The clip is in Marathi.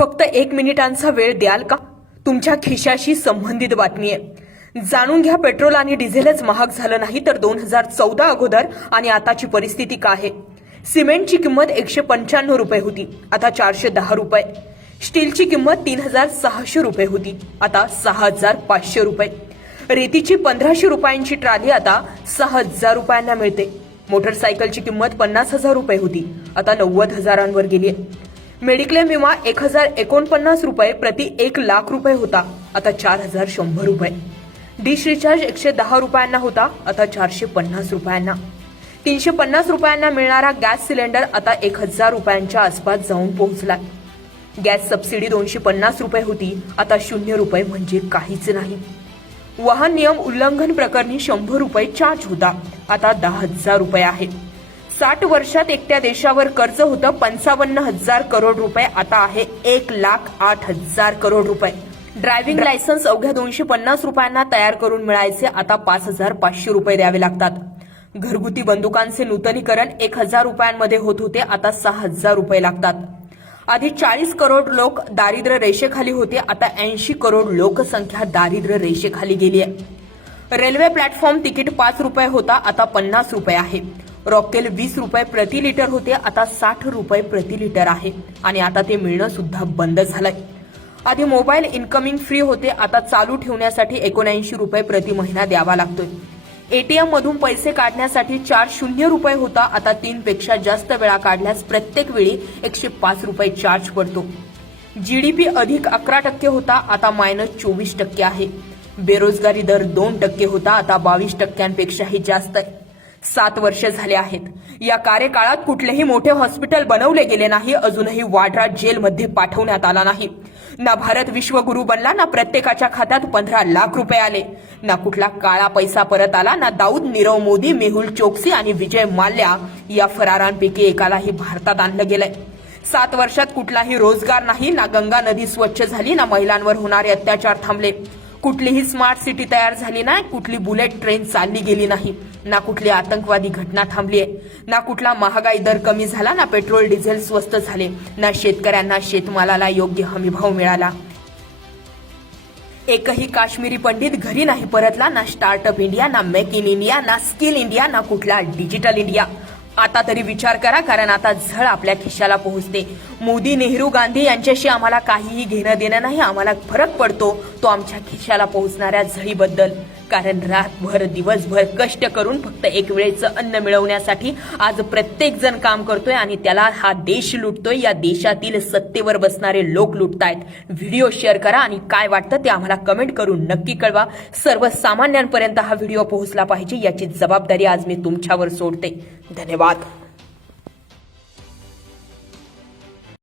फक्त 1 मिनिटांचा वेळ द्याल का? तुमच्या खिशाशी संबंधित बातमी आहे. जाणून घ्या, पेट्रोल आणि डिझेलच महाग झालं नाही तर 2014 अगोदर आणि आताची परिस्थिती काय आहे. सिमेंटची किंमत 195 रुपये होती, आता 410 रुपये. स्टीलची किंमत 3600 रुपये होती, आता 6500 रुपये. रेतीची 1500 रुपयांची ट्रॉली आता 6000 रुपयांना मिळते. मोटरसायकलची किंमत 50,000 रुपये होती, आता 90,000 गेली आहे. मेडिक्लेम विमा 1049 रुपये प्रति 1 लाख रुपये होता, आता 4100 रुपये. डिश रिचार्ज 110 रुपयांना होता, आता 450 रुपयांना. 350 रुपयांना मिळणारा गॅस सिलेंडर आता 1000 रुपयांच्या आसपास जाऊन पोहोचलाय. गॅस सबसिडी 250 रुपये होती, आता 0 रुपये म्हणजे काहीच नाही. वाहन नियम उल्लंघन प्रकरणी 100 रुपये चार्ज होता, आता 10,000 रुपये आहे. 60 वर्षात एकट्या देशावर कर्ज होतं 55,000 करोड रुपये, आता आहे 1,08,000 करोड रुपये. ड्रायव्हिंग लायसन्स अवघ्या 250 रुपयांना तयार करून मिळायचे, आता 5,500 रुपये द्यावे लागतात. घरगुती बंदुकांचे नूतनीकरण 1,000 रुपयांमध्ये होत होते, आता 6,000 रुपये लागतात. आधी 40 करोड लोक दारिद्र्य रेषेखाली होते, आता 80 करोड लोकसंख्या दारिद्र्य रेषेखाली गेली आहे. रेल्वे प्लॅटफॉर्म तिकीट 5 रुपये होता, आता 50 रुपये आहे. रॉकेल 20 रुपये प्रति लिटर होते, आता 60 रुपये प्रति लिटर आहे आणि आता ते मिळणं सुद्धा बंद झालंय. आधी मोबाईल इन्कमिंग फ्री होते, आता चालू ठेवण्यासाठी 79 रुपये प्रति महिना द्यावा लागतोय. एटीएम मधून पैसे काढण्यासाठी 4 रुपये होता, आता 3 पेक्षा जास्त वेळा काढल्यास प्रत्येक वेळी 105 रुपये चार्ज पडतो. जीडीपी अधिक 11% होता, आता -24% आहे. बेरोजगारी दर 2% होता, आता 22%पेक्षाही जास्त आहे. 7 वर्ष झाले आहेत. या कार्यकाळात कुठलेही मोठे हॉस्पिटल बनवले गेले नाही. अजूनही वाड्रा जेलमध्ये पाठवण्यात आला नाही. ना भारत विश्वगुरू बनला, ना प्रत्येकाच्या खात्यात 15 लाख रुपये आले, ना कुठला काळा पैसा परत आला, ना दाऊद, नीरव मोदी, मेहुल चोक्सी आणि विजय माल्या या फरारांपैकी एकालाही भारतात आणलं गेलंय. 7 वर्षात कुठलाही रोजगार नाही, ना गंगा नदी स्वच्छ झाली, ना महिलांवर होणारे अत्याचार थांबले. कुठलीही स्मार्ट सिटी तयार झाली नाही, कुठली बुलेट ट्रेन चालली गेली नाही, ना कुठली आतंकवादी घटना थांबली आहे, ना कुठला महागाई दर कमी झाला, ना पेट्रोल डिझेल स्वस्त झाले, ना शेतकऱ्यांना शेतमालाला योग्य हमीभाव मिळाला. एकही काश्मीरी पंडित घरी नाही परतला, ना स्टार्टअप इंडिया, ना मेक इन इंडिया, ना स्किल इंडिया, ना कुठला डिजिटल इंडिया. आता तरी विचार करा, कारण आता झळ आपल्या खिशाला पोहोचते. मोदी, नेहरू, गांधी यांच्याशी आम्हाला काहीही घेणं देणं नाही. आम्हाला फरक पडतो तो आमच्या खिशाला पोहोचणाऱ्या झळीबद्दल. कारण रातभर दिवसभर कष्ट करून फक्त एक वेळेचं अन्न मिळवण्यासाठी आज प्रत्येक जण काम करतोय आणि त्याला हा देश लुटतोय. या देशातील सत्तेवर बसणारे लोक लुटतायत. व्हिडिओ शेअर करा आणि काय वाटतं ते आम्हाला कमेंट करून नक्की कळवा. सर्वसामान्यांपर्यंत हा व्हिडिओ पोहोचला पाहिजे याची जबाबदारी आज मी तुमच्यावर सोडते. धन्यवाद.